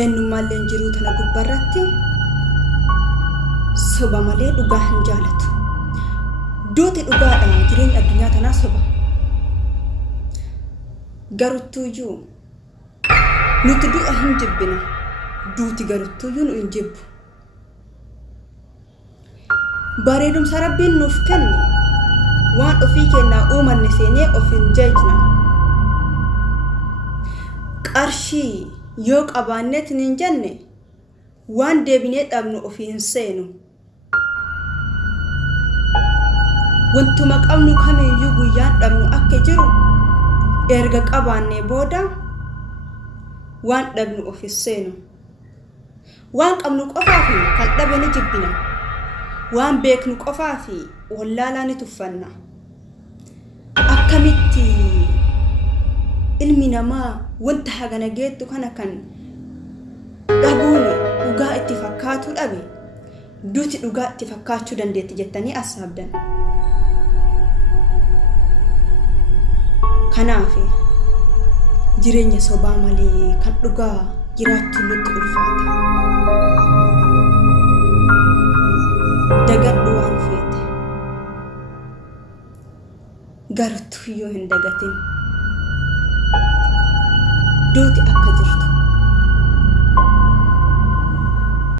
eenyummaan jiruu tana gubbarratti soba malee dhugaa hin jaalatu. Duuti dhugaadhaan jireenya addunyaa tanaa soba. Garuttuuyyuu nuti du'a hin jibbina. Duuti garuttuuyyuu nu hin jibbu. Bareedumsa Rabbiin nuuf kenne waan ofii kennaa uumanne seenee of hin jajna. Qarshii yoo qabaanneet hin jenne waan deebinee dhabnu ofii hin seenu. Wantuma qabnu kamiyyuu guyyaan dhabnu akka jiru erga qabaannee booda waan dhabnu ofii seenu. Waan qabnu qofaa fi kan dhabe ni jibbina. Waan beeknu qofaa fi wallaalaa ni tuffanna. Akkamitti ilmi namaa wanta hagana geettu kana kan dhabuun dhugaa itti fakkaatu dhabe duuti dhugaa itti fakkaachuu dandeetti jettanii asaabdan. Kanaaf jireenya sobaa malee kan dhugaa jiraachuu nutti ulfaata. Dagadhu waan feete gartuu yoo hin dagatin duuti akka jirtu